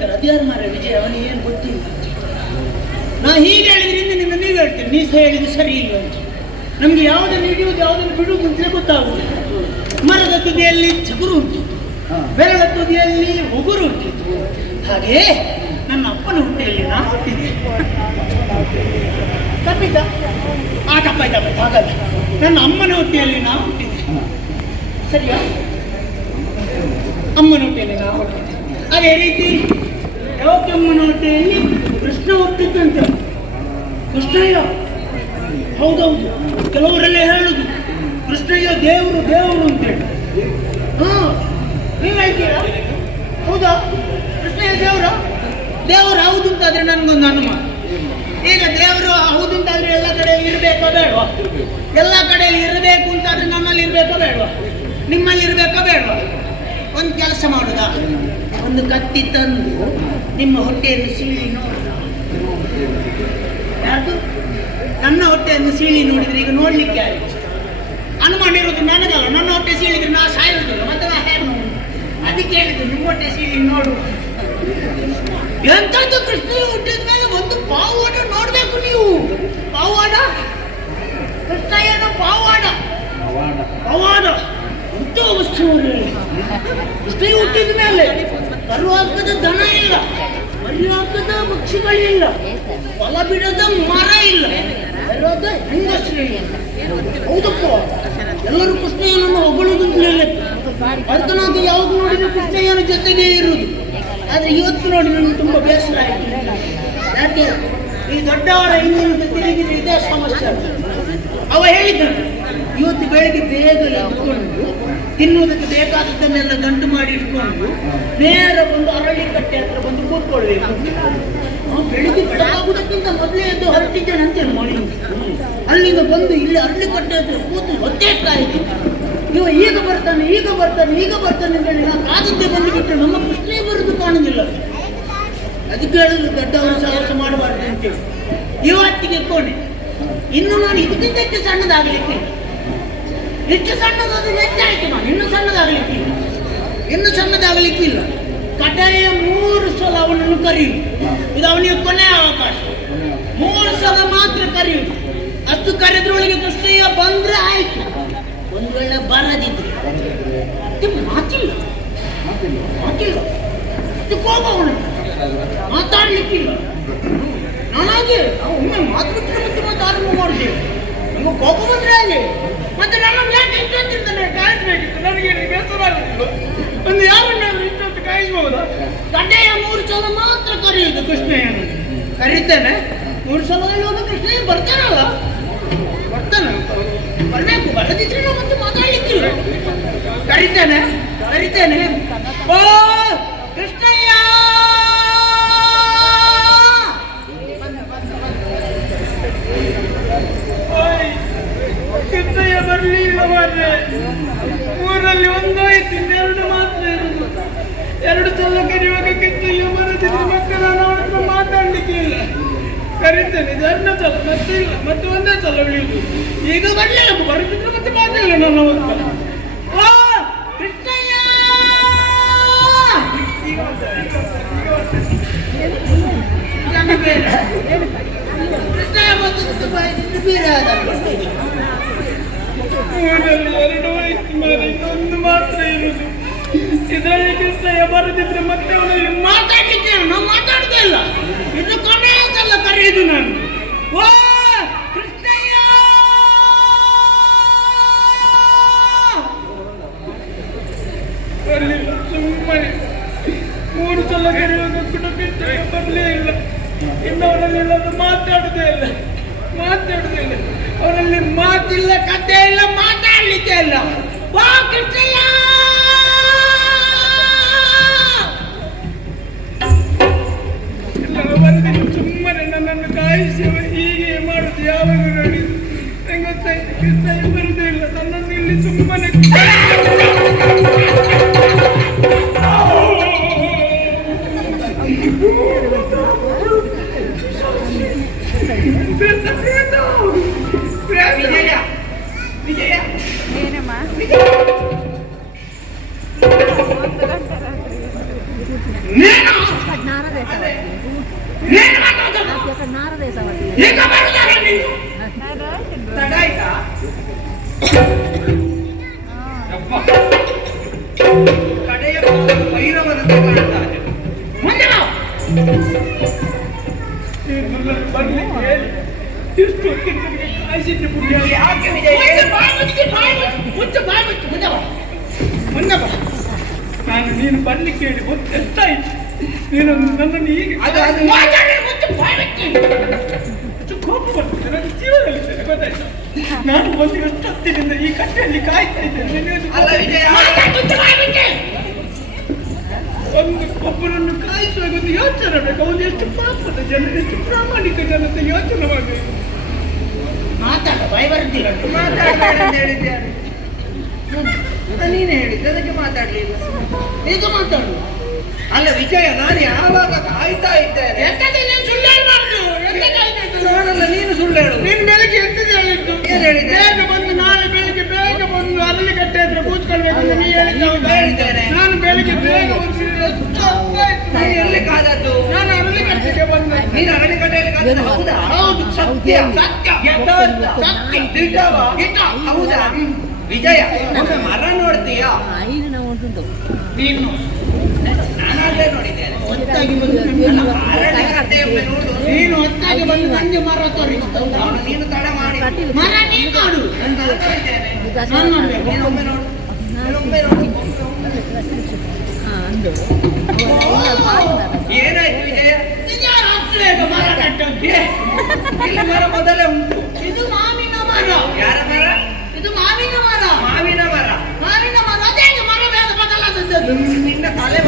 ಉಳಿದವರೆಲ್ಲ ಅದು ಯಾರು ಮಾರ ವಿಜಯ ಅವನಿಗೆ ಏನು ಗೊತ್ತಿಲ್ಲ ನಾ ಹೀಗೆ ಹೇಳಿದ್ರಿಂದ ನಿಮ್ಮ ನೀವು ಹೇಳ್ತೀನಿ ನೀ ಸಹ ಹೇಳಿದ್ದು ಸರಿ ಇಲ್ಲ ಅಂತ. ನಮ್ಗೆ ಯಾವುದನ್ನು ಹಿಡಿಯುವುದು ಯಾವುದನ್ನು ಬಿಡುವುದು ಅಂತ ಗೊತ್ತಾಗುದಿಲ್ಲ. ಮರದ ತುದಿಯಲ್ಲಿ ಚಗುರು ಹುಟ್ಟಿತ್ತು. ಬೆರಳ ತುದಿಯಲ್ಲಿ ಉಗುರು ಹುಟ್ಟಿತ್ತು. ಹಾಗೆ ನನ್ನ ಅಪ್ಪನ ಹುಟ್ಟೆಯಲ್ಲಿ ನಾ ಹುಟ್ಟಿದ್ದೆ. ತಪ್ಪಿತ? ಆ ತಪ್ಪಾಯ್ತು ತಪ್ಪಾಯ್ತು. ಹಾಗಲ್ಲ ನನ್ನ ಅಮ್ಮನ ಹುಟ್ಟೆಯಲ್ಲಿ ನಾ ಹುಟ್ಟಿದ್ದೆ. ಸರಿಯಾ? ಅಮ್ಮನ ಹುಟ್ಟೆಯಲ್ಲಿ ನಾ ಹುಟ್ಟಿದ್ದೆ. ಅದೇ ರೀತಿ ಯಾವಕ್ಕೆ ಅಮ್ಮನ ಹೊಟ್ಟೆಯಲ್ಲಿ ಕೃಷ್ಣ ಹುಟ್ಟಿದ್ದಂತೆ ಕೃಷ್ಣಯ್ಯ. ಹೌದೌದು. ಕೆಲವರೆಲ್ಲ ಹೇಳುದು, ಕೃಷ್ಣಯ್ಯ ದೇವರು ದೇವರು ಅಂತೇಳಿ. ಹಾ, ನೀವು ಹೌದಾ? ಕೃಷ್ಣಯ್ಯ ದೇವರ? ದೇವರು ಹೌದು ಅಂತಾದ್ರೆ ನನಗೊಂದು ಅನುಮಾನ. ಈಗ ದೇವರು ಹೌದು ಅಂತಾದ್ರೆ ಎಲ್ಲ ಕಡೆಯಲ್ಲಿ ಇರಬೇಕೋ ಬೇಡವಾ? ಎಲ್ಲ ಕಡೆಯಲ್ಲಿ ಇರಬೇಕು ಅಂತಾದ್ರೆ ನಮ್ಮಲ್ಲಿ ಇರಬೇಕೋ ಬೇಡವಾ? ನಿಮ್ಮಲ್ಲಿ ಇರಬೇಕೋ ಬೇಡವಾ? ಒಂದು ಕೆಲಸ ಮಾಡುದ. ಒಂದು ಕತ್ತಿ ತಂದು ನಿಮ್ಮ ಹೊಟ್ಟೆಯನ್ನು ಸೀಳಿ ನೋಡುದ. ಯಾರು ನನ್ನ ಹೊಟ್ಟೆಯನ್ನು ಸೀಳಿ ನೋಡಿದ್ರೆ ಈಗ ನೋಡ್ಲಿಕ್ಕೆ ಯಾರು? ಅನುಮಾನ ಇರೋದು ನನಗಲ್ಲ. ನನ್ನ ಹೊಟ್ಟೆ ಸೀಳಿದ್ರೆ ನಾ ಸಾಯೋದಿಲ್ಲ ಮತ್ತೆ ನಾ ಹೇಗೆ? ಅದಕ್ಕೆ ಹೇಳಿದ್ದು ನಿಮ್ಮ ಹೊಟ್ಟೆ ಸೀಳಿ ನೋಡು. ಎಂತದ್ದು ಕೃಷ್ಣ ಹುಟ್ಟಿದ ಮೇಲೆ ಒಂದು ಪಾವಾಡ ನೋಡ್ಬೇಕು ನೀವು? ಪಾವಾಡ? ಕೃಷ್ಣ ಏನೋ ಪಾವಾಡ? ಪವಾಡ. ಕೃಷ್ಣ ಹುಟ್ಟಿದ ಮೇಲೆ ಕರುವಾಕದ ದನ ಇಲ್ಲ ಮರಿಯಾಕದ ಪಕ್ಷಿಗಳಿಲ್ಲ ಫಲ ಬಿಡದ ಮರ ಇಲ್ಲ ಬರೋದ ಹೆಂಗಸ್ರು ಇಲ್ಲ. ಹೌದಪ್ಪ? ಎಲ್ಲರೂ ಕೃಷ್ಣಯ್ಯನನ್ನು ಹೇಳುತ್ತೆ ಅರ್ಧನಾಥ ಯಾವಾಗ ನೋಡಿದ್ರೆ ಕೃಷ್ಣಯ್ಯನ ಜೊತೆಗೆ ಇರುವುದು. ಆದ್ರೆ ಇವತ್ತು ನೋಡಿ ನನಗೆ ತುಂಬಾ ಬೇಸರ ಆಯ್ತು. ಯಾಕೆ? ಈ ದೊಡ್ಡವರ ಹಿಂದಿನ ತಿರುಗಿದ್ರೆ ಇದೇ ಸಮಸ್ಯೆ. ಅವ ಹೇಳಿದ್ದಾನೆ, ಇವತ್ತು ಬೆಳಿಗ್ಗೆ ಬೇಗ ಎದ್ದುಕೊಂಡು ತಿನ್ನುವುದಕ್ಕೆ ಬೇಕಾದದ್ದನ್ನೆಲ್ಲ ಗಂಟು ಮಾಡಿ ಇಟ್ಕೊಂಡು ನೇರ ಬಂದು ಅರಳಿ ಕಟ್ಟೆ ಹತ್ರ ಬಂದು ಕೂತ್ಕೊಳ್ಬೇಕು. ಬೆಳಿಗ್ಗೆ ಬೆಳಗಾಗುವುದಕ್ಕಿಂತ ಮೊದಲೇ ಎದ್ದು ಹೊರಟಿದ್ದೇನೆ ಅಂತೇಳಿ ಮಣಿ ಅಲ್ಲಿಂದ ಬಂದು ಇಲ್ಲಿ ಅರಳಿ ಕಟ್ಟೆ ಹತ್ರ ಕೂತು ಒತ್ತೇಸ್ತಾ ಇದ್ದೀನಿ ಇವ ಈಗ ಬರ್ತಾನೆ ಈಗ ಬರ್ತಾನೆ ಈಗ ಬರ್ತಾನೆ ಅಂತ ಹೇಳಿ ಬಿಟ್ಟು ನಮ್ಮ ಕೃಷ್ಣೇ ಬರುದು ಕಾಣುದಿಲ್ಲ. ಅದಕ್ಕೆ ಹೇಳುದು, ದೊಡ್ಡವರು ಸಾಹಸ ಮಾಡಬಾರ್ದು ಅಂತೇಳಿ ಇವತ್ತಿಗೆ ಕೋಣೆ. ಇನ್ನು ನಾನು ಇದಕ್ಕಿಂತ ಹೆಚ್ಚು ಸಣ್ಣದಾಗಲಿಕ್ಕೆ ಹೆಚ್ಚು ಸಣ್ಣದಾದ್ರೆ ಹೆಚ್ಚಾಯ್ತು ನಾನು ಇನ್ನು ಸಣ್ಣದಾಗಲಿಕ್ಕಿಲ್ಲ ಇನ್ನು ಸಣ್ಣದಾಗಲಿಕ್ಕಿಲ್ಲ ಕಡೆಯ ಮೂರು ಸಲ ಅವನನ್ನು ಕರೆಯುವುದು. ಇದು ಅವನಿಗೆ ಕೊನೆಯ ಅವಕಾಶ. ಮೂರು ಸಲ ಮಾತ್ರ ಕರೆಯುವುದು. ಅಷ್ಟು ಕರೆದ್ರೊಳಗೆ ಕೃಷ್ಣಯ್ಯ ಬಂದ್ರೆ ಆಯ್ತು. ಒಂದು ವೇಳೆ ಬರದಿದ್ರೆ ಮಾತಿಲ್ಲ. ಮಾತಿಲ್ಲ. ಕೋಪ ಅವನು. ಮಾತಾಡ್ಲಿಕ್ಕಿಲ್ಲ. ನಾನಾಗೆ ನಾವು ಒಮ್ಮೆ ಮಾತು ಬಿಟ್ಟರೆ ಮತ್ತೆ ಮತ್ತೆ ಆರಂಭ ಮಾಡ್ತೇವೆ. ನಮಗೆ ಕೋಪ ಬಂದ್ರೆ ಹಾಗೆ? ಮತ್ತೆ ನನ್ನನ್ನು ಯಾಕೆ ಇಷ್ಟೊತ್ತಿಂದಲೇ ಕಾಯಿಸ್ಬೇಕಿತ್ತು ನನಗೆ ಬೇಸರ ಆಗುತ್ತಿಲ್ಲ ಒಂದು ಯಾರನ್ನಾದ್ರೂ ಇಷ್ಟೊತ್ತು ಕಾಯಿಸ್ಬಹುದಾ ಕಡ್ಡಾಯ ಮೂರು ಸಲ ಮಾತ್ರ ಕರೆಯುವುದು ಕೃಷ್ಣಯ್ಯನ ಕರೀತೇನೆ. ಮೂರು ಸಲ ಹೇಳುವಾಗ ಕೃಷ್ಣಯ್ಯ ಬರ್ತಾನಲ್ಲ? ಬರ್ತಾನೆ ಬರಬೇಕು. ಬರದಿದ್ರೆ ನಾವು ಮತ್ತೆ ಮಾತಾಡ್ಲಿಕ್ಕಿಲ್ಲ. ಕರಿತೇನೆ. ಕರಿತೇನೆ. ಓ ಕೃಷ್ಣಯ್ಯ ಕಿತ್ತಯ್ಯ ಬರಲಿಲ್ಲ ಮಾರ್ರೆ ಊರಲ್ಲಿ ಒಂದಾಯ್ತು ಇನ್ನೆರಡು ಮಾತ್ರ ಇರುದು ಎರಡು ಸಲ ಕರೆಯುವಾಗ ಕಿತ್ತಯ್ಯ ಬರದಿದ್ರೆ ಮತ್ತೆ ನಾನು ಅವನ ಹತ್ರ ಮಾತಾಡ್ಲಿಕ್ಕೆ ಇಲ್ಲ ಕರಿತೇನೆ ಇದನ್ನ ಸಲ ಮತ್ತೆ ಮತ್ತೆ ಒಂದೇ ಸಲ ಉಳಿಯುದು ಈಗ ಬರಲಿಲ್ಲ ಬರದಿದ್ರೆ ಮತ್ತೆ ಮಾತಿಲ್ಲ ನನ್ನ ಕೃಷ್ಣಯ್ಯ! ಎರಡು ವಯಸ್ಸು ಮೇಲೆ ಇನ್ನೊಂದು ಮಾತ್ರ ಇರುದು ಇದರಲ್ಲಿ ಕೃಷ್ಣಯ್ಯ ಬರದಿದ್ರೆ ಮತ್ತೆ ಅವನಲ್ಲಿ ಮಾತಾಡ್ಲಿಕ್ಕೆ ನಾವು ಮಾತಾಡ್ತಾ ಇಲ್ಲ. ಇದು ಕೊನೆಯದಲ್ಲ ಕರೆಯುದು ನಾನು. ಅವರಲ್ಲಿ ಮಾತಾಡುದೇ ಇಲ್ಲ. ಮಾತಾಡುದೇ ಇಲ್ಲ. ಅವರಲ್ಲಿ ಮಾತಿಲ್ಲ, ಕಥೆ ಇಲ್ಲ, ಮಾತಾಡ್ಲಿಕ್ಕೆ ಇಲ್ಲ. ವಾ ಕೃಷ್ಣಯ್ಯ ಸುಮ್ಮನೆ ನನ್ನನ್ನು ಕಾಯಿಸಿ ಹೀಗೆ ಮಾಡುದು ಯಾವಾಗ ನೋಡಿ ನಂಗೆ ಗೊತ್ತಾಯ್ತು ಕೃಷ್ಣಯ್ಯ ಬರುದೇ ಇಲ್ಲ. ನನ್ನನ್ನು ಇಲ್ಲಿ ಸುಮ್ಮನೆ ವಿಜಯ ವಿಜಯ ಏನಮ್ಮ నేను ಯೋಚನೆ ಬೇಕು. ಅವನು ಎಷ್ಟು ಪಾಪದ ಜನ ಎಷ್ಟು ಪ್ರಾಮಾಣಿಕ ಜನತೆ ಯೋಚನೆ ಮಾಡಬೇಕು ಮಾತಾಡ ಬಾಯ್ ಬರ್ತೀರ. ಮಾತಾಡಬೇಡ ಅಂತ ಹೇಳಿದ್ದೆ ನೀನು ಹೇಳಿದ್ದು ಅದಕ್ಕೆ ಮಾತಾಡ್ಲಿಲ್ಲ. ಈಗ ಮಾತಾಡು. ಅಲ್ಲ ವಿಜಯ ನಾನು ಯಾವಾಗ ಕಾಯ್ತಾ ಇದ್ದೇನೆ? ನಾನಲ್ಲ ನೀನು ಸುಳ್ಳು ಹೇಳು. ನೀನು ಬೆಳಗ್ಗೆ ಎಂತದ್ದು ಹೇಳಿದ್ದು. ಏನ್ ಹೇಳಿದ್ದೆ? ಬೇಗ ಬಂದು ನಾಳೆ ಬೆಳಿಗ್ಗೆ ಬೇಗ ಬಂದು ಅರಳಿಕಟ್ಟೆ ಹತ್ರ ಕೂತ್ಕೊಳ್ಬೇಕು ಅಂತ ನೀ ಹೇಳಿದ್ದೆ. ನಾನು ಬೆಳಿಗ್ಗೆ ಬೇಗ ಬಂದು ಎಲ್ಲಿ ಕಾದದ್ದು? ನಾನು ಅರಳಿಕಟ್ಟೆಗೆ ಬಂದೆ. ನೀನು ಅರಳಿಕಟ್ಟೆಯಲ್ಲಿ ಕಾದ ಹೌದಾ? ಹೌದು, ಸತ್ಯ. ಸತ್ಯ. ಯಥಾರ್ಥ ಸತ್ಯ. ದಿಟವ? ದಿಟ. ಹೌದಾ? ವಿಜಯ ಒಮ್ಮೆ ಮರ ನೋಡ್ತೀಯಾ? ನೀನು. ನಾನಾಗ್ಲೇ ನೋಡಿದ್ದೇನೆ ಒತ್ತಾಗಿ ಬಂದು ಅರಳಿಕಟ್ಟೆ ಒಮ್ಮೆ ನೋಡು ನೀನು ಒತ್ತಾಗಿ ಬಂದು ನಂಗೆ ಮರ ತೋರಿಸ್ತಾ ಅವನು ನೀನು ತಡ ಮಾಡಿ. ಮರ ನೀನು ನೋಡು ನಾನು ನೋಡಿದ್ದೇನೆ ನಾನು ನೋಡ್ಬೇಕು. ನೀನು ಒಮ್ಮೆ ನೋಡು. ನೀನು ಒಮ್ಮೆ ನೋಡು. ಏನಾಯ್ತು ವಿಜಯ? ಇಲ್ಲಿ ಮರ ಮೊದಲೇ ಉಂಟು. ಇದು ಮಾವಿನ ಮರ. ಯಾರ ಮರ? ಇದು ಮಾವಿನ ಮರ. ಮಾವಿನ ಮರ. ಮಾವಿನ ಮರ. ಅದೇ ಮರ ಬದಲಾದದ್ದು ನಿನ್ನ ತಲೆ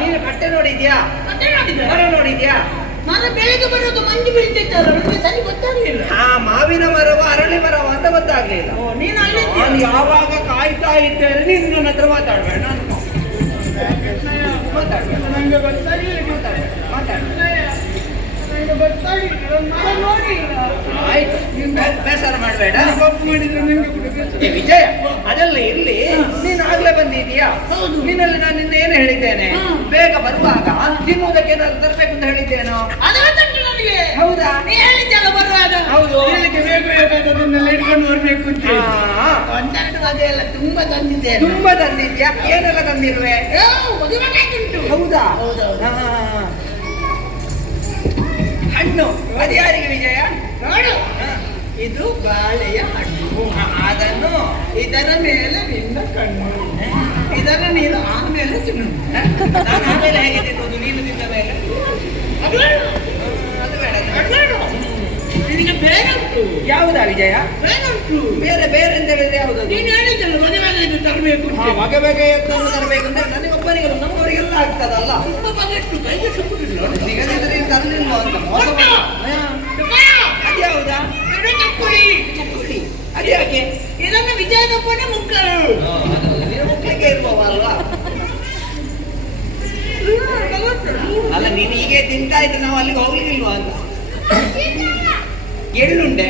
ನೀನು ಕಟ್ಟೆ ನೋಡಿದ್ಯಾ? ಕಟ್ಟೆ ನೋಡಿದ್ಯಾ ಮರ ನೋಡಿದ್ಯಾ? ಮರ ಬೆಳಿಗ್ಗೆ ಬರೋದು ಮಂಜು ಬೀಳ್ತಿತ್ತಲ್ಲ ನನಗೆ ಸರಿ ಗೊತ್ತಾಗ್ಲಿಲ್ಲ. ಆ ಮಾವಿನ ಮರವ ಅರಳಿ ಮರವ ಅಂತ ಗೊತ್ತಾಗ್ಲಿಲ್ಲ. ಓ, ನೀನು ಅಲ್ಲಿ ನಾನು ಯಾವಾಗ ಕಾಯ್ತಾ ಇದ್ದರೆ ನೀನು ನನ್ನ ಹತ್ರ ಮಾತಾಡ್ಬೇಡ ನಾನು ಮಾತಾಡ್ಬೇಡ. ನಂಗೆ ಗೊತ್ತಾಗಿಲ್ಲ ಮಾತಾಡ್ಬೇಡ ನಂಗೆ ಗೊತ್ತಾಗಿಲ್ಲ ನಾನು ಮರ ನೋಡಿಲ್ಲ ಆಯ್ತು ನೀನು ಬೇ- ಬೇಸರ ಮಾಡಬೇಡ. ವಿಜಯ ಅದೆಲ್ಲ ಇರ್ಲಿ ನೀನು ಆಗ್ಲೇ ಬಂದಿದೀಯಾ ಹೌದು. ನಿನ್ನಲ್ಲಿ ನಾನು ನಿನ್ನೆ ಏನು ಹೇಳಿದ್ದೇನೆ? ಬೇಗ ಬರುವಾಗ ತಿನ್ನುವುದಕ್ಕೆ ಏನಾದ್ರು ತರಬೇಕು ಅಂತ ಹೇಳಿದ್ದೇನೋ ಹೌದಾ? ನೀ ಹೇಳಿದ್ದಲ್ಲ ಬರುವಾಗ. ಹೌದು. ಇಲ್ಲಿಗೆ ಬೇಗ ಬೇಕಾದದನ್ನೆಲ್ಲ ಇಟ್ಕೊಂಡು ಬರ್ಬೇಕು ಅಂತ. ಒಂದೆರಡು ಬಗೆ ಎಲ್ಲ ತುಂಬಾ ತಂದಿದ್ದೇನೆ. ತುಂಬಾ ತಂದಿದ್ಯಾ ಏನೆಲ್ಲ ತಂದಿರುವೆ. ಹೌದಾ? ಹೌದೌದು. ಹಣ್ಣು ಅದು ಯಾರಿಗೆ ವಿಜಯ ನೋಡು. ಇದು ಬಾಳೆಯ ಹಣ್ಣು. ಅದನ್ನು ಇದರ ಮೇಲೆ ನಿನ್ನ ಕಣ್ಣು. ಇದನ್ನು ನೀನು ಆಮೇಲೆ ತಿನ್ನು ನಾನು ಆಮೇಲೆ ಹೇಗೆ ತಿನ್ನೋದು? ನೀನು ತಿಂದ ಮೇಲೆ? ಅದು ಬೇಡ. ನಿನಗೆ ಬೇರೆ ಉಂಟು ಯಾವುದಾ ವಿಜಯ ಬೇರೆ ಉಂಟು ಬೇರೆ ಬೇರೆ ಅಂತ ಹೇಳಿದ್ರೆ ಯಾವುದು? ನೀನು ಹೇಳಿದ್ದಲ್ಲ ಮನೆ ಇದು ತರಬೇಕು ಮಗ ಬಗೆ ಎತ್ತನ್ನು ತರಬೇಕು ಅಂದ್ರೆ ನನಗೊಬ್ಬನಿಗೆ ನಮ್ಮವರಿಗೆಲ್ಲ ಆಗ್ತದಲ್ಲ? ತುಂಬ ಬಗೆ ಉಂಟು ಕೈಗೆ ಸಿಕ್ಕುದಿಲ್ಲ ಸಿಗದಿದ್ರೆ ನೀನು ತರಲಿಲ್ವ ಅಂತ ಮೋಸ ಉಂಟು. ಮಾಡಿ- ಹಾ. ಅದು ಯಾವುದಾ? ಇದು ಚಕ್ಕುಲಿ. ಚಕ್ಕುಲಿ ಅದು ಯಾಕೆ? ಇದನ್ನು ವಿಜಯದಪ್ಪನೇ ಮುಕ್ಕಳು ನೀನು ಮುಟ್ಲಿಕ್ಕೆ ಇರುವವ ಅಲ್ವಾ? ಅಲ್ಲ ನೀನು ಹೀಗೆ ತಿಂತಾ ಇದ್ರೆ ನಾವು ಅಲ್ಲಿಗೆ ಹೋಗ್ಲಿಕ್ಕಿಲ್ವಾ ಅಂತ? ಎಳ್ಳುಂಡೆ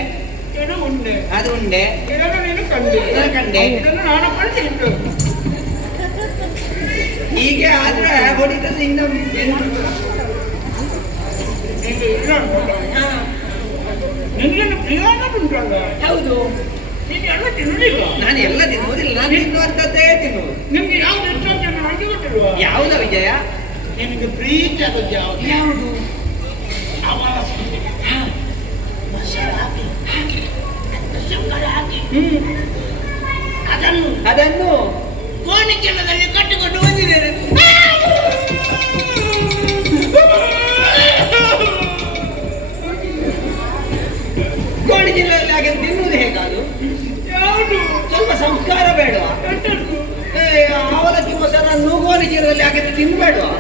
ಏನೋ ಉಂಡೆ ಅದು ಉಂಡೆ ಇದನ್ನು ನೀನು ಕಂಡೆ. ನಾನು ಕಂಡೆ. ಇದನ್ನು ನಾನು ಪಡಿಸಿಟ್ಟು ಹೀಗೆ ಆದ್ರೆ ಹೊಡಿತದೆ ಇನ್ನು ನಿಂಗೆ ಇಲ್ಲ ಉಂಟಲ್ಲ? ನಿನಗೇನು ಪ್ರಿಯಾನ ಉಂಟಲ್ಲ ಹೌದು. ನೀನು ಎಲ್ಲ ತಿನ್ನಲಿಲ್ಲ ನಾನು ಎಲ್ಲ ತಿನ್ನುವುದಿಲ್ಲ. ನಾನು ತಿನ್ನುವಂಥದ್ದೇ ತಿನ್ನುವುದು. ನಿಮ್ಗೆ ಯಾವ್ದು ಇಷ್ಟ ಅಂತ ನನಗೆ ಗೊತ್ತಿಲ್ವಾ? ಯಾವುದ ವಿಜಯ ನಿನಗೆ ಪ್ರೀತಿ ಆಗೋದು ಯಾವುದು? ಯಾವುದು? ಅದನ್ನು ಅದನ್ನು ಕೋಣಿಕೆಲ್ಲದಲ್ಲಿ ಕಟ್ಟಿಕೊಂಡು ಬಂದಿದ್ದೇನೆ ಕೋಳಿ ಜಿಲ್ಲೆಯಲ್ಲಿ ಹಾಗೆ ತಿನ್ನುವುದು ಹೇಗಾದರೂ? ಯಾವುದು? ಸ್ವಲ್ಪ ಸಂಸ್ಕಾರ ಬೇಡ ಅವಲಕ್ಕಿ ಮೊಸರನ್ನು ಗೋಣಿ ಚೀರದಲ್ಲಿ ಹಾಕಿದ್ರೆ ತಿನ್ಬೇಡವಾ?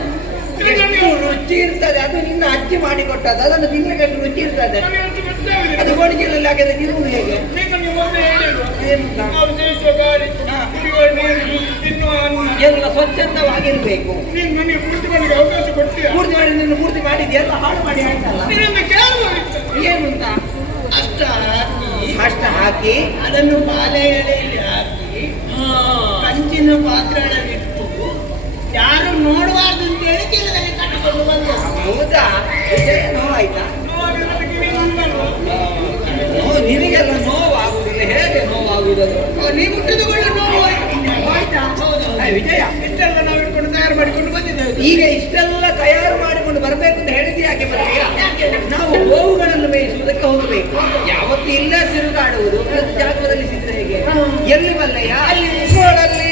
ಎಷ್ಟು ರುಚಿ ಇರ್ತದೆ ಅದು ನಿನ್ನ ಅಜ್ಜಿ ಮಾಡಿ ಕೊಟ್ಟದ್ದು ಅದನ್ನು ತಿನ್ನಲಿಕ್ಕೆ ರುಚಿ ಇರ್ತದೆ. ಅದು ಹೋಳಿಗೆಯಲ್ಲಿ ಹಾಕಿದ್ರೆ ಇರುವುದು ಹೇಗೆ? ಎಲ್ಲ ಸ್ವಚ್ಛಂದವಾಗಿರ್ಬೇಕು. ಪೂರ್ತಿ ಮಾಡಿ ನಿನ್ನ ಪೂರ್ತಿ ಮಾಡಿದ್ದೆ ಎಲ್ಲ ಹಾಳು ಮಾಡಿ ಆಯ್ತಲ್ಲ? ಏನುಂತ ಕೇಳುವಾಗಿತ್ತು ಏನು ಅಂತ ಅಷ್ಟ ಅಷ್ಟ ಹಾಕಿ. ಅದನ್ನು ಬಾಲೆ ಎಲೆಯಲ್ಲಿ ಹಾಕಿ ಕಂಚಿನ ಪಾತ್ರೆಗಳಲ್ಲಿಟ್ಟು ಯಾರು ನೋಡಬಾರ್ದು ಅಂತ ಹೇಳಿ ಹೌದಾ? ವಿಜಯ ನೋವಾಯ್ತಾ? ನೋವಾಗಿರೋದಕ್ಕೆ ನೀನು ಉಂಟಲ್ವಾ ನೋವು ನಿನಗೆಲ್ಲ ನೋವಾಗುವುದಿಲ್ಲ ಹೇಗೆ ನೋವಾಗುವುದದು ನೀ ಮುಟ್ಟಿದುಕೊಂಡು ನೋವು ಆಯ್ತಾ ವಿಜಯ, ಇಷ್ಟೆಲ್ಲ ನಾವು ಇಟ್ಕೊಂಡು ತಯಾರು ಮಾಡಿಕೊಂಡು ಬಂದಿದ್ದೇವೆ. ಈಗ ಇಷ್ಟೆಲ್ಲ ತಯಾರು ಮಾಡಿಕೊಂಡು ಬರಬೇಕು ಅಂತ ಹೇಳಿದ್ರೆ ಯಾಕೆ ಬರ್ತೀಯಾ ನಾವು ಗೋವುಗಳನ್ನು ಮೇಯಿಸುವುದಕ್ಕೆ ಹೋಗಬೇಕು. ಯಾವತ್ತು ಇಲ್ಲ ತಿರುಗಾಡುವುದು. ಜಾಗದಲ್ಲಿ ಸಿದ್ರೆ ಹೇಗೆ? ಎಲ್ಲಿ ಬಲ್ಲಯ್ಯ ಅಲ್ಲಿ ಉಸ್ರೋಳಲ್ಲಿ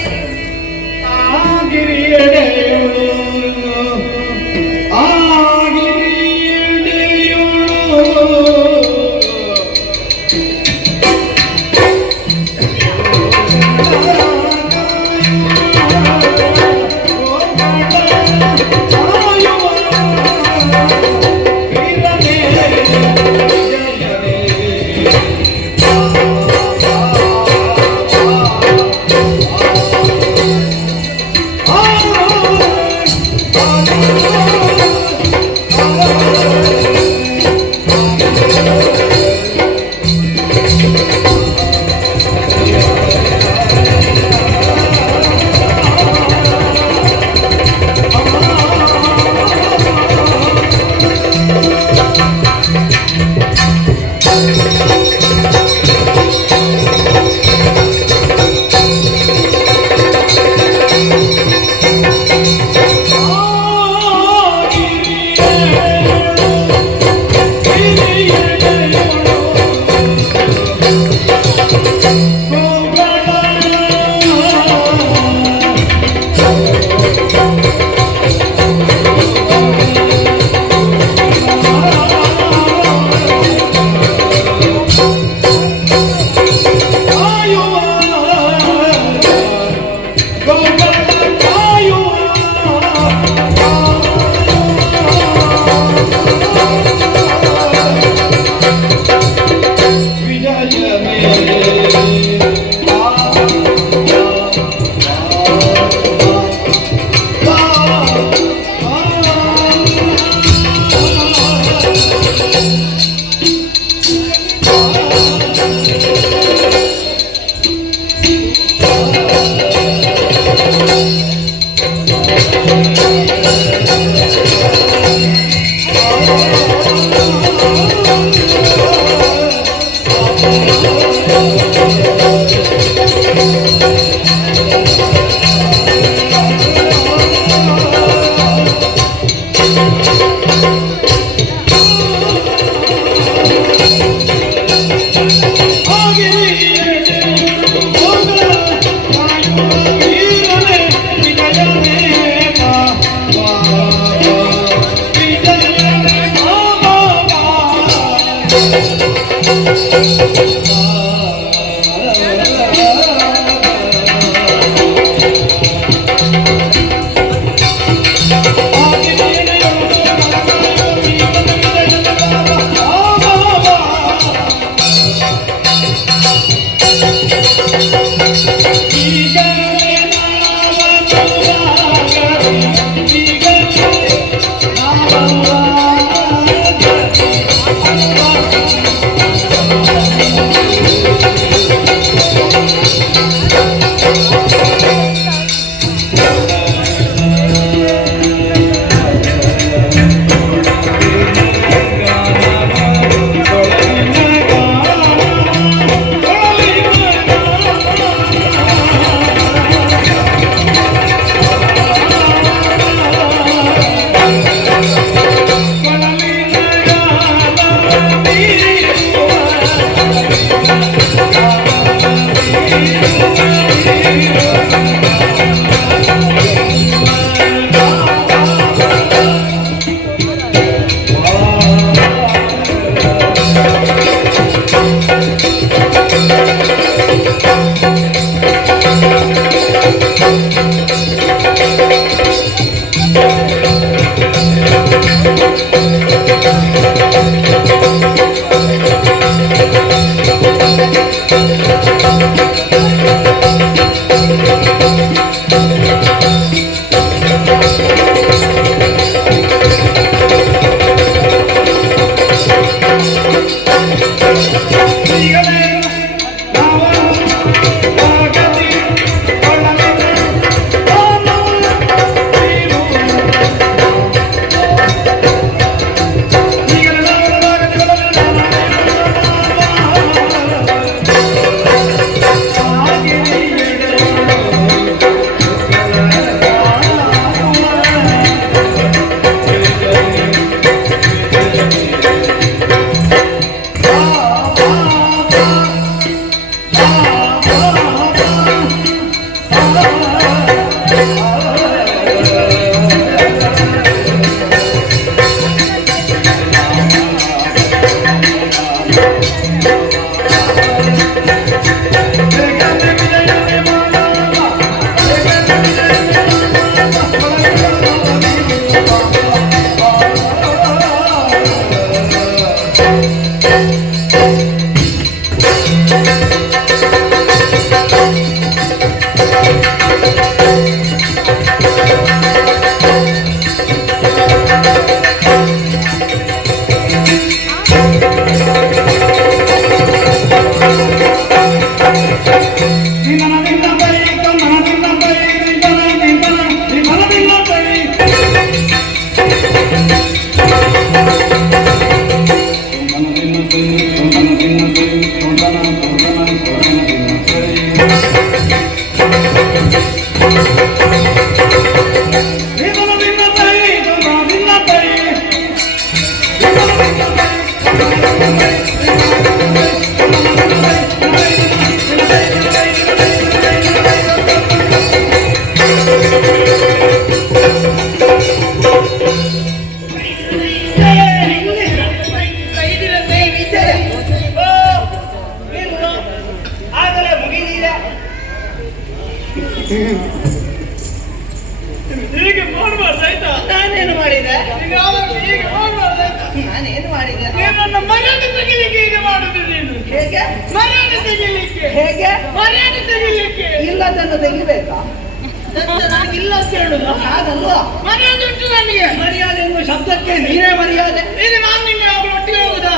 ಮರ್ಯಾದೆ ಉಂಟು ನನಗೆ ಮರ್ಯಾದೆ ಎನ್ನುವ ಶಬ್ದಕ್ಕೆ ನೀನೇ ಮರ್ಯಾದೆ. ನೀನು ನಾನು ನಿನ್ನ ಒಟ್ಟಿ ಒಟ್ಟಿಗೆ ಹೋಗುದಾ.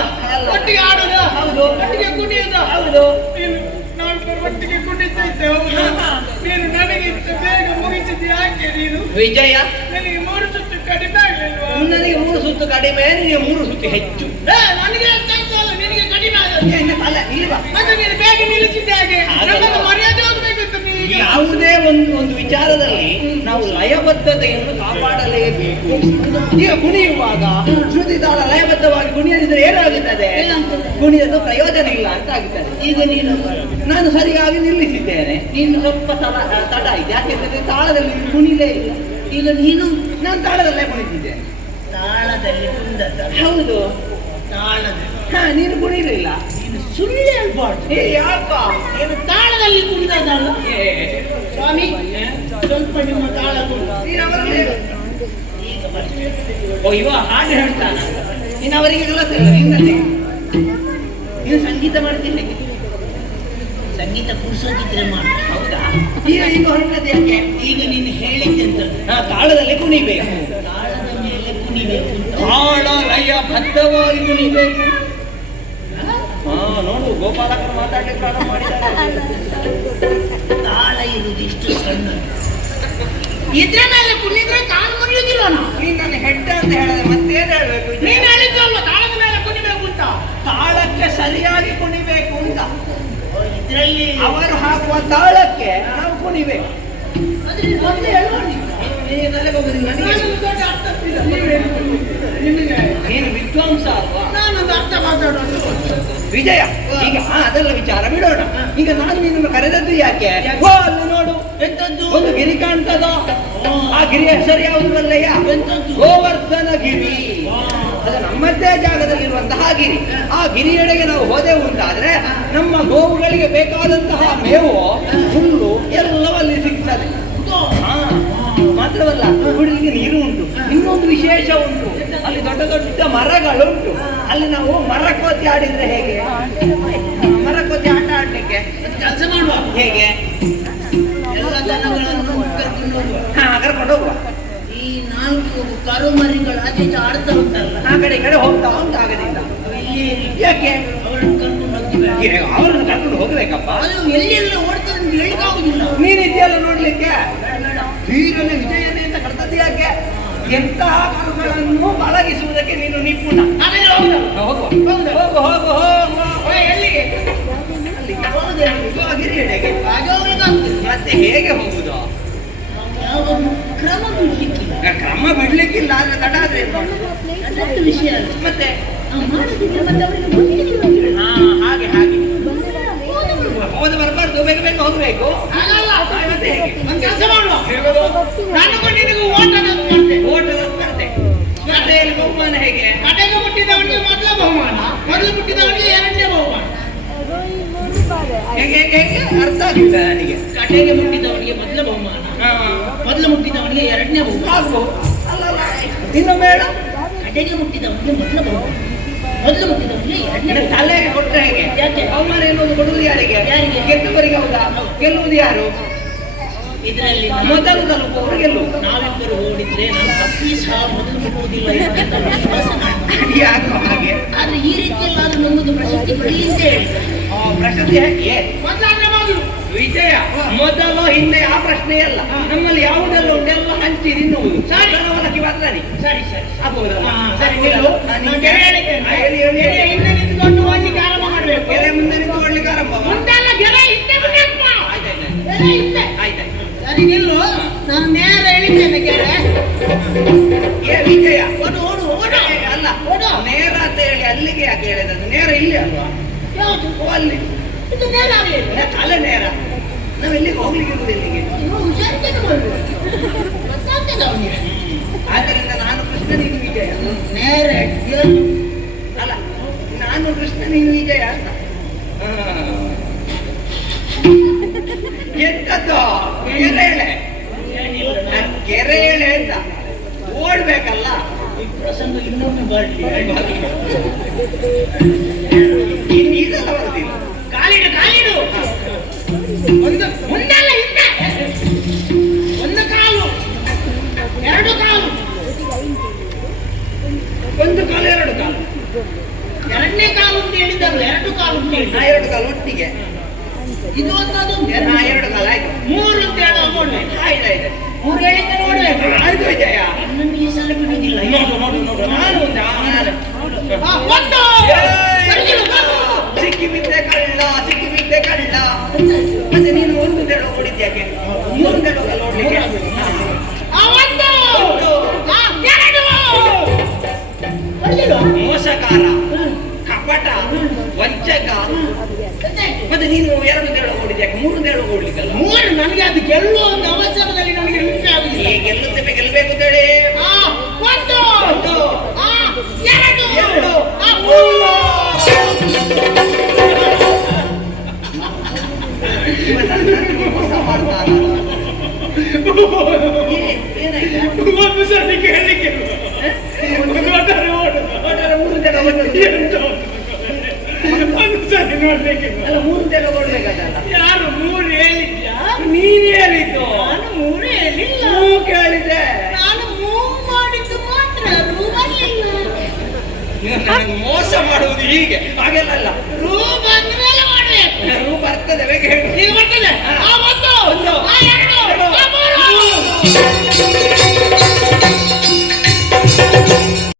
ಒಟ್ಟಿಗೆ ಆಡುದಾ? ಹೌದು. ಒಟ್ಟಿಗೆ ಕುಣಿಯುದಾ? ಹೌದು. ನೀನು ನಾಲ್ಕರ ಒಟ್ಟಿಗೆ ಕುಣಿತೈತೆ ಹೌದು? ನೀನು ನನಗೆ ಬೇಗ ಮುಗಿಸಿದ್ದು ಯಾಕೆ ನೀನು? ವಿಜಯ? ನನಗೆ ಮೂರು ಸುತ್ತು ಕಡಿಮೆ ಆಗಲಿಲ್ವಾ? ನನಗೆ ಮೂರು ಸುತ್ತು ಕಡಿಮೆ ನಿನಗೆ ಮೂರು ಸುತ್ತು ಹೆಚ್ಚು. ನನಗೆ ನಿನಗೆ ಕಡಿಮೆ ಆಗಲ್ಲ ಅಲ್ಲ ಇಲ್ವಾ ಮತ್ತೆ ನೀನು ಬೇಗ ನಿಲ್ಲಿಸಿದ್ದೆ ಹಾಗೆ ಆಗಲ್ಲ. ನನ್ನನ್ನು ಮರ್ಯಾದೆ ಹೋಗ್ಬೇಕಂತ ನೀನು ಯಾವುದೇ ಒಂದು ಒಂದು ವಿಚಾರದಲ್ಲಿ ನಾವು ಲಯಬದ್ಧತೆಯನ್ನು ಕಾಪಾಡಲೇಬೇಕು. ಈಗ ಕುಣಿಯುವಾಗ ಶ್ರುತಿ ತಾಳ ಲಯಬದ್ಧವಾಗಿ ಕುಣಿಯದಿದ್ರೆ ಏನಾಗುತ್ತದೆ? ಕುಣಿಯದು ಪ್ರಯೋಜನ ಇಲ್ಲ ಅಂತ ಆಗುತ್ತದೆ. ಈಗ ನೀನು ನಾನು ಸರಿಯಾಗಿ ನಿಲ್ಲಿಸಿದ್ದೇನೆ. ನೀನು ಸ್ವಲ್ಪ ತಡ ತಡ ಇದೆ. ಯಾಕೆಂದ್ರೆ ತಾಳದಲ್ಲಿ ಕುಣಿಲೇ ಇಲ್ಲ. ಈಗ ನೀನು? ನಾನು ತಾಳದಲ್ಲೇ ಕುಣಿತಿದ್ದೇನೆ ತಾಳದಲ್ಲಿ ಹೌದು. ತಾಳದಲ್ಲಿ. ಹಾ ನೀನು ಕುಣಿಲಿಲ್ಲ ಸುಳ್ಳು ಹೇಳ್ಬಾರ್ದು. ಏ ಯಾಕ? ನೀನು ತಾಳದಲ್ಲಿ ಕುಣಿತಾ ಇದ್ದಾಳ ಸ್ವಾಮಿ ಹಾಡು ನಿಮ್ಮ ತಾಳ. ಓ ಇವ ಹೇಳ್ತಾನ. ನೀನು ಅವರಿಗೆ ಇಲ್ಲ ನಿನ್ನಲ್ಲಿ ನೀನು ಸಂಗೀತ ಮಾಡ್ತಿಲ್ಲ ಸಂಗೀತ ಮಾಡು. ಹೌದಾ? ಈಗ ಈಗ ಹೊರಟದ ಯಾಕೆ? ಈಗ ನೀನು ಹೇಳಿದ್ದೆಂತ ಹಾ ತಾಳದಲ್ಲೇ ಕುಣಿಬೇಕು. ತಾಳದ ಮೇಲೆ ಕುಣಿಬೇಕು ತಾಳ ಲಯ ಬದ್ಧವಾಗಿ ಕುಣಿಬೇಕು. ಗೋಪಾಲಕರು ಮಾತಾಡಲಿಕ್ಕೆ ಪ್ರಾರಂಭ ಮಾಡಿದ್ದಾರೆ. ತಾಳ ಇರುವುದು ಇಷ್ಟು ಸಣ್ಣ. ಇದ್ರ ಮೇಲೆ ಕುಣಿದ್ರೆ ಕಾಲು ಮುರಿಯುವುದಿಲ್ಲ ನೀನ್ ನನ್ನ ಹೆಡ್ಡ ಅಂತ ಹೇಳಿದ್ರೆ ಮತ್ತೇನ್ ಹೇಳ್ಬೇಕು? ನೀನು ಹೇಳಿದ್ದಲ್ವ? ತಾಳದ ಮೇಲೆ ಕುಣಿಬೇಕು ಅಂತ. ತಾಳಕ್ಕೆ ಸರಿಯಾಗಿ ಕುಣಿಬೇಕು ಅಂತ. ಇದರಲ್ಲಿ ಅವರು ಹಾಕುವ ತಾಳಕ್ಕೆ ನಾವು ಕುಣಿಬೇಕು. ಅದ್ರ ಮೊದಲು ಹೇಳುವ. ನೀನು? ಹೋಗುದಿಲ್ಲ ನನಗೆ. ಅರ್ಥ ನೀನು ವಿದ್ವಾಂಸ ಅಲ್ವಾ? ವಿಜಯ ಈಗ ಅದೆಲ್ಲ ವಿಚಾರ ಬಿಡೋಣ. ಈಗ ನಾನು ನಿನ್ನನ್ನು ಕರೆದದ್ದು ಯಾಕೆ? ಓ ಅಲ್ಲಿ ನೋಡು ಎಂತದ್ದು? ಒಂದು ಗಿರಿ ಕಾಣ್ತದ? ಆ ಗಿರಿಯ ಹೆಸರು ಯಾವುದು ಅಲ್ಲಯ್ಯ ಎಂತದ್ದು? ಗೋವರ್ಧನ ಗಿರಿ ಅದು ನಮ್ಮದೇ ಜಾಗದಲ್ಲಿರುವಂತಹ ಗಿರಿ. ಆ ಗಿರಿಯೆಡೆಗೆ ನಾವು ಹೋದೆವು ಅಂತಾದ್ರೆ ನಮ್ಮ ಗೋವುಗಳಿಗೆ ಬೇಕಾದಂತಹ ಮೇವು ಹುಲ್ಲು ಎಲ್ಲವಲ್ಲಿ ಸಿಗ್ತದೆ. ಮಾತ್ರವಲ್ಲ ಕುಡಿಲಿಕ್ಕೆ ನೀರು ಉಂಟು. ಇನ್ನೊಂದು ವಿಶೇಷ ಉಂಟು. ಅಲ್ಲಿ ದೊಡ್ಡ ದೊಡ್ಡ ಮರಗಳುಂಟು. ಅಲ್ಲಿ ನಾವು ಮರಕೋತಿ ಆಡಿದ್ರೆ ಹೇಗೆ? ಮರಕೋತಿ ಆಟ ಆಡ್ಲಿಕ್ಕೆ. ಕೆಲಸ ಮಾಡುವ? ಹೇಗೆ? ಎಲ್ಲ ಹೋಗುವ. ಹಾ ಕರ್ಕೊಂಡು ಹೋಗುವ. ಈ ನಾಲ್ಕು ಕರುಮರಿಗಳು ಆಚೆ ಈಚೆ ಆಡ್ತಾ ಉಂಟಲ್ಲ. ಆ ಕಡೆ ಈ ಕಡೆ ಹೋಗ್ತಾ ಉಂಟು ಆಗದಿಂದ ಇಲ್ಲಿ ಯಾಕೆ? ಅವರನ್ನು ಕರ್ಕೊಂಡು ಹೋಗ್ತೀವಿ ಅವರನ್ನು ಕರ್ಕೊಂಡು ಹೋಗ್ಬೇಕಪ್ಪ. ಅದು ಎಲ್ಲೆಲ್ಲ ಓಡ್ತಾರೆ ಆಗುದಿಲ್ಲ. ನೀನಿದೆಯಲ್ಲ ನೋಡ್ಲಿಕ್ಕೆ? ವೀರನ ಯಾಕೆ ಎಂತಹ ಕರುಗಳನ್ನು ಪಳಗಿಸುವುದಕ್ಕೆ ನೀನು ನಿಪುಣ. ಹೋಗುವ. ಹೋಗು ಹೋಗು ಹೋಗು ಎಲ್ಲಿಗೆ? ಮತ್ತೆ ಹೇಗೆ ಹೋಗುದು? ಯಾವ ಕ್ರಮ ಬಿಡ್ಲಿಕ್ಕಿಲ್ಲ. ಕ್ರಮ ಬಿಡ್ಲಿಕ್ಕಿಲ್ಲ ಆದ್ರೆ ತಡ ಆದ್ರೆ ವಿಷಯ ಮತ್ತೆ. ಹಾ ಹಾಗೆ ಹಾಗೆ. ಹೋದ ಬರಬಾರ್ದು ಬೇಗ ಬೇಗ ಹೋಗ್ಬೇಕು. ಹಾಗಲ್ಲ. ಒಂದು ಕೆಲಸ ಮಾಡುವ. ನನಗೂ ಸ್ಪರ್ಧೆ ಓಟದ ಸ್ಪರ್ಧೆ ಸ್ಪರ್ಧೆಯಲ್ಲಿ ಬಹುಮಾನ ಹೇಗೆ? ಕಡೆಗೆ ಮುಟ್ಟಿದವನಿಗೆ ಮೊದಲ ಬಹುಮಾನ. ಮೊದಲು ಮುಟ್ಟಿದವನಿಗೆ ಎರಡನೇ ಬಹುಮಾನ. ಹೇಗೆ ಹೇಗೆ ಹೇಗೆ? ಅರ್ಥ ಆಗಿಲ್ಲ ನನಗೆ. ಕಡೆಗೆ ಮುಟ್ಟಿದವನಿಗೆ ಮೊದಲ ಬಹುಮಾನ. ಮೊದಲು ಮುಟ್ಟಿದವನಿಗೆ ಎರಡನೇ ಬಹುಮಾನ. ಇನ್ನೊಮ್ಮೆ ಹೇಳು ಕಡೆಗೆ ಮುಟ್ಟಿದವನಿಗೆ ಮೊದಲ ಬಹುಮಾನ. ಮೊದಲು ಮುಟ್ಟಿದವನಿಗೆ ಎರಡನೇ ತಲೆಗೆ ಕೊಟ್ಟರೆ ಹೇಗೆ? ಯಾಕೆ? ಬಹುಮಾನ ಎನ್ನುವುದು ಕೊಡುವುದು ಯಾರಿಗೆ? ಯಾರಿಗೆ? ಗೆದ್ದವರಿಗೆ ಹೌದಾ. ಗೆಲ್ಲುವುದು ಯಾರು? ಇದರಲ್ಲಿ ಮೊದಲು ಗೆಲ್ಲುವುದು ನಾವಿಬ್ಬರು ಓಡಿದ್ರೆ ನಾನು ತಪ್ಪಿ ಸಹ ಮೊದಲು ಮುಟ್ಟುವುದಿಲ್ಲ ವಿಶ್ವಾಸ ಹಾಗೆ? ಆದ್ರೆ ಈ ರೀತಿಯಲ್ಲಾದ್ರೂ ನಮ್ಮದು ಪ್ರಶಸ್ತಿ ಪಡೆಯಲಿ ಅಂತ ಹೇಳಿ. ಆ, ಪ್ರಶಸ್ತಿ ಯಾಕೆ? ಮೊದಲಾದ್ರೆ ವಿಜಯ ಮೊದಲ ಹಿಂದೆ ಆ ಪ್ರಶ್ನೆ ಅಲ್ಲ. ನಮ್ಮಲ್ಲಿ ಯಾವುದೆಲ್ಲ ಉಂಟೆಲ್ಲ ಹಂಚಿ ತಿನ್ನುವುದು. ಸರಿ. ಮಾತ್ರ. ಸರಿ ಸರಿ. ಆಗ್ಬೋದಲ್ಲ? ಸರಿ ಹೇಳಿದ್ದೇನೆ. ಹೇಳಿ ಹೇಳಿ. ನಿಲ್ಲು. ನಾನು ನೇರ ಹೇಳಿದ್ದೇನೆ ಕೇಳೆ. ಏ ವಿಜಯ ಓಡು ಓಡು ಓಡು. ಅಲ್ಲ ಓಡು. ನೇರ ಅಂತ ಹೇಳಿ ಅಲ್ಲಿಗೆ ಯಾಕೆ ಹೇಳಿದದ್ದು? ನೇರ ಇಲ್ಲಿ ಅಲ್ವಾ? ಯಾವುದು? ಓ ಅಲ್ಲಿ. ಇದು ನೇರ ಆಗಲಿಲ್ಲ ನೇ- ತಲೆ ನೇರ. ನಾವು ಎಲ್ಲಿಗೆ ಹೋಗ್ಲಿಕ್ಕೆ ಇರುವುದು. ಗೊತ್ತಾಗ್ತದೆ ಆದ್ದರಿಂದ ನಾನು ಕೃಷ್ಣ ನೀನು ವಿಜಯ. ನೇರ. ಅಲ್ಲ ನಾನು ಕೃಷ್ಣ ನೀನು ವಿಜಯ ಅಂತ. ಎಂತದ್ದು? ನಾನು ಕೆರೆಳೆ ಅಂತ. ಓಡ್ಬೇಕಲ್ಲ. ಈ ಪ್ರಸಂಗ ಇನ್ನೊಮ್ಮೆ ಇನ್ನು ಇದೆಲ್ಲ ಕಾಲಿಡು ಕಾಲಿಡು. ಒಂದು ಮುಂದಲ್ಲ ಹಿಂದೆ. ಒಂದು ಕಾಲು ಎರಡು ಕಾಲು. ಒಂದು ಕಾಲು ಎರಡು ಕಾಲು. ಎರಡನೇ ಕಾಲು ಅಂತ ಹೇಳಿದಲ್ಲ ಎರಡು ಕಾಲು ಅಂತ ಎರಡು ಕಾಲು ಒಟ್ಟಿಗೆ. ಇದು ಒಂದು ಎರಡು ಕಾಲ ಆಯ್ತು. ಮೂರು. ಮೂರು ಹೇಳಿದ್ರೆ ನೋಡ್ಬೇಕು ವಿಜಯ. ನನ್ನನ್ನು ಈ ಸಲ ಬಿಡುವುದಿಲ್ಲ. ನೋಡು ನೋಡು ನೋಡು ನಾನು ಒಂದು ಆನೆ. ಆ, ಒಂದು! ಬಡಿದಿಡು, ಬಾ. ಸಿಕ್ಕಿ ಬಿದ್ದೆ ಕಳ್ಳ ಸಿಕ್ಕಿ ಬಿದ್ದೆ ಕಳ್ಳ. ಮತ್ತೆ ನೀನು ಒಂದು ತೆಳು ಮೂರು ಬಡಿದಿಡು. ಮೋಸಕಾರ ಕಪಟ ವಂಚಕ. ಮತ್ತೆ ನೀನು ಎರಡು ತೆಳು ಓಡಿದ್ಯಾಕೆ ಮೂರು ಓಡ್ಲಿಕ್ಕಲ್ಲ ಮೂರು ನನಗೆ ಅದು ಗೆಲ್ಲುವ ಒಂದು ಅವಸರದಲ್ಲಿ ನನಗೆ ಹಿಂಸೆ ಆಗುದಿಲ್ಲ ಈ ಗೆಲ್ಲುತ್ತೇವೆ ಗೆಲ್ಲಬೇಕು ಅಂತೇಳಿ ಆ, ಒಂದು ಆ, ಎರಡು ಎರಡು. ಆ, ಮೂರು ಮೋಸ ಮಾಡ್ತಾನ. ಏ- ಏನಾಯ್ತು? ಒಂದು ಕೇಳಲಿಕ್ಕೆ ಓಡು ಮೂರು ಜನ. ಎಂತ ಒಂದು ಸತಿ ನೋಡ್ಲಿಕ್ಕೆ ಅಲ್ಲ ಮೂರು ಜನ ಯಾರು ಮೂರು ಹೇಳಿದ್ಯಾ ನೀನ್ ಹೇಳಿದ್ದು ನಾನು ಮೂರು ಹೇಳಿಲ್ಲ ಹೂ ಕೇಳಿದೆ ನಾನು ಮೂವ್ ಮಾಡಿದ್ದು ಮಾತ್ರ ರೂ ಬರ್ಲಿಲ್ಲ ನೀವು ನನಗೆ ಮೋಸ ಮಾಡುವುದು ಹೀಗೆ. ಹಾಗೆಲ್ಲ ಅಲ್ಲ ರೂ ಬಂದ ಮೇಲೆ ಮಾಡ್ಬೇಕು ರೂ ಬರ್ತದೆ ಬೇಗ ಹೇಳು ಬರ್ತದೆ. ಆ ಒಂದು ಒಂದು. ಆ ಎರಡು. ಆ ಮೂರು.